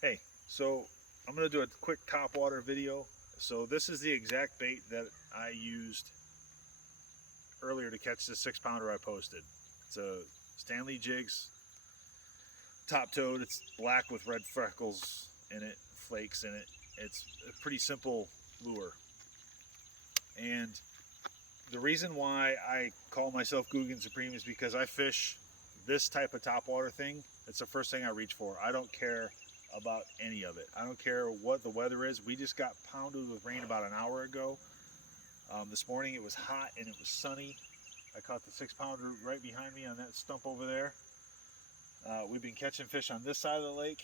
Hey, so I'm going to do a quick topwater video. So this is the exact bait that I used earlier to catch the 6 pounder I posted. It's a Stanley Jigs top toed. It's black with red freckles in it, flakes in it. It's a pretty simple lure. And the reason why I call myself Guggen Supreme is because I fish this type of topwater thing. It's the first thing I reach for. I don't care about any of it. I don't care what the weather is. We just got pounded with rain about an hour ago. This morning it was hot and it was sunny. I caught the 6 pounder right behind me on that stump over there. We've been catching fish on this side of the lake.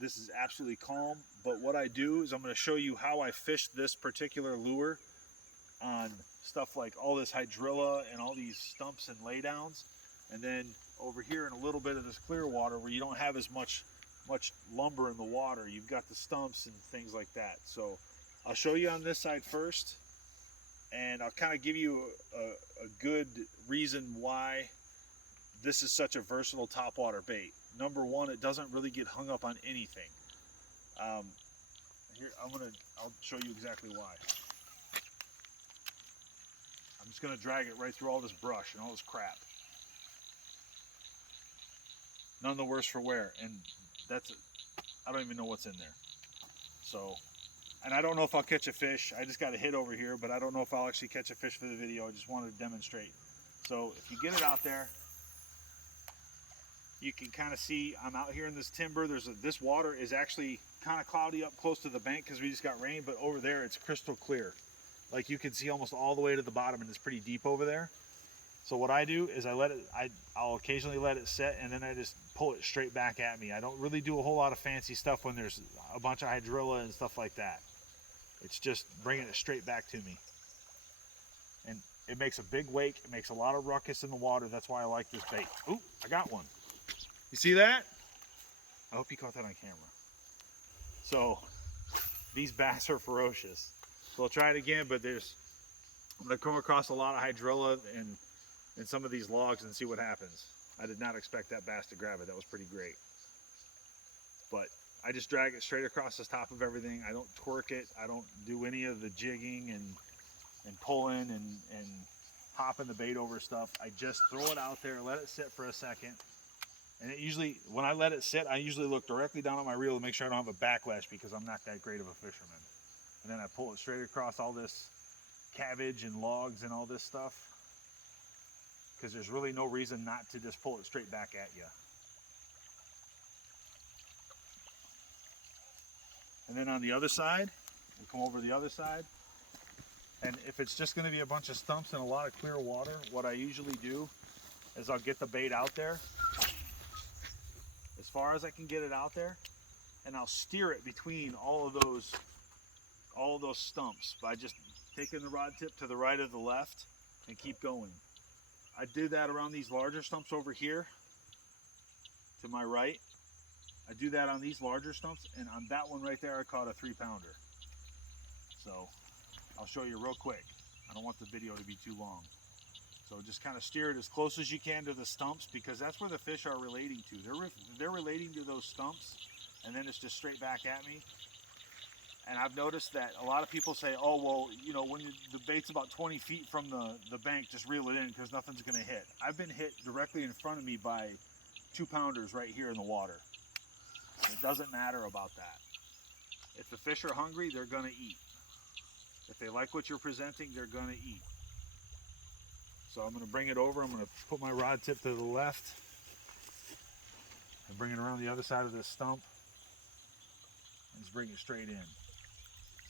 This is absolutely calm, but what I do is I'm going to show you how I fish this particular lure on stuff like all this hydrilla and all these stumps and laydowns, and then over here in a little bit of this clear water where you don't have as much lumber in the water, you've got the stumps and things like that. So I'll show you on this side first, and I'll kind of give you a good reason why this is such a versatile topwater bait. Number one, it doesn't really get hung up on anything. Here, I'll show you exactly why. I'm just gonna drag it right through all this brush and all this crap. None the worse for wear, and I don't even know what's in there. So, and I don't know if I'll catch a fish. I just got a hit over here, but I don't know if I'll actually catch a fish for the video. I just wanted to demonstrate. So if you get it out there, you can kind of see I'm out here in this timber. This water is actually kind of cloudy up close to the bank because we just got rain, but over there it's crystal clear. Like you can see almost all the way to the bottom, and it's pretty deep over there. So what I do is I'll occasionally let it set, and then I just pull it straight back at me. I don't really do a whole lot of fancy stuff when there's a bunch of hydrilla and stuff like that. It's just bringing it straight back to me. And it makes a big wake. It makes a lot of ruckus in the water. That's why I like this bait. Ooh, I got one. You see that? I hope you caught that on camera. So these bass are ferocious. So I'll try it again, but I'm gonna come across a lot of hydrilla and some of these logs and see what happens. I did not expect that bass to grab it. That was pretty great. But I just drag it straight across the top of everything. I don't twerk it. I don't do any of the jigging and pulling and hopping the bait over stuff. I just throw it out there, let it sit for a second. And it usually, when I let it sit, I usually look directly down at my reel to make sure I don't have a backlash because I'm not that great of a fisherman. And then I pull it straight across all this cabbage and logs and all this stuff, because there's really no reason not to just pull it straight back at you. And then on the other side, we'll come over the other side. And if it's just going to be a bunch of stumps and a lot of clear water, what I usually do is I'll get the bait out there as far as I can get it out there, and I'll steer it between all of those stumps by just taking the rod tip to the right or the left and keep going. I do that around these larger stumps over here to my right. I do that on these larger stumps, and on that one right there I caught a 3-pounder. So I'll show you real quick. I don't want the video to be too long. So just kind of steer it as close as you can to the stumps, because that's where the fish are relating to. They're relating to those stumps, and then it's just straight back at me. And I've noticed that a lot of people say, oh, well, you know, when the bait's about 20 feet from the bank, just reel it in because nothing's going to hit. I've been hit directly in front of me by 2-pounders right here in the water. It doesn't matter about that. If the fish are hungry, they're going to eat. If they like what you're presenting, they're going to eat. So I'm going to bring it over. I'm going to put my rod tip to the left and bring it around the other side of this stump and just bring it straight in.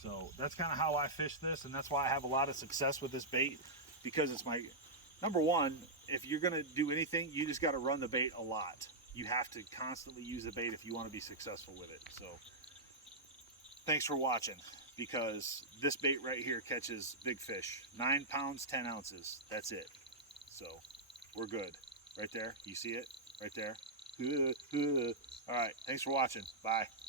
So that's kind of how I fish this, and that's why I have a lot of success with this bait, because it's my number one. If you're going to do anything, you just got to run the bait a lot. You have to constantly use the bait if you want to be successful with it. So thanks for watching, because this bait right here catches big fish. 9 pounds, 10 ounces. That's it. So we're good. Right there. You see it? Right there. All right. Thanks for watching. Bye.